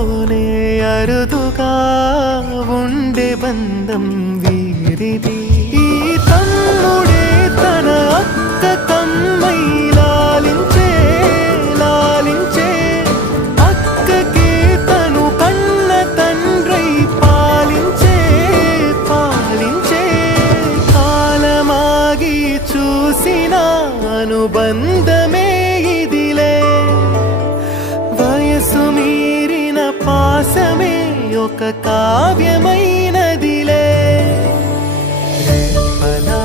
తరంలోనే అరుదుగా ఉండే బంధం వీరిది. ఈ తమ్ముడే తన అక్క కమ్మై లాలించే లాలించే, అక్కకే తను కన్న తండ్రై పాలించే పాలించే. కాలమాగి చూసిన అనుబంధమే ఇదిలే, వయసు మీరిన పాసమే ఒక కావ్యమైనదిలే. రేపలా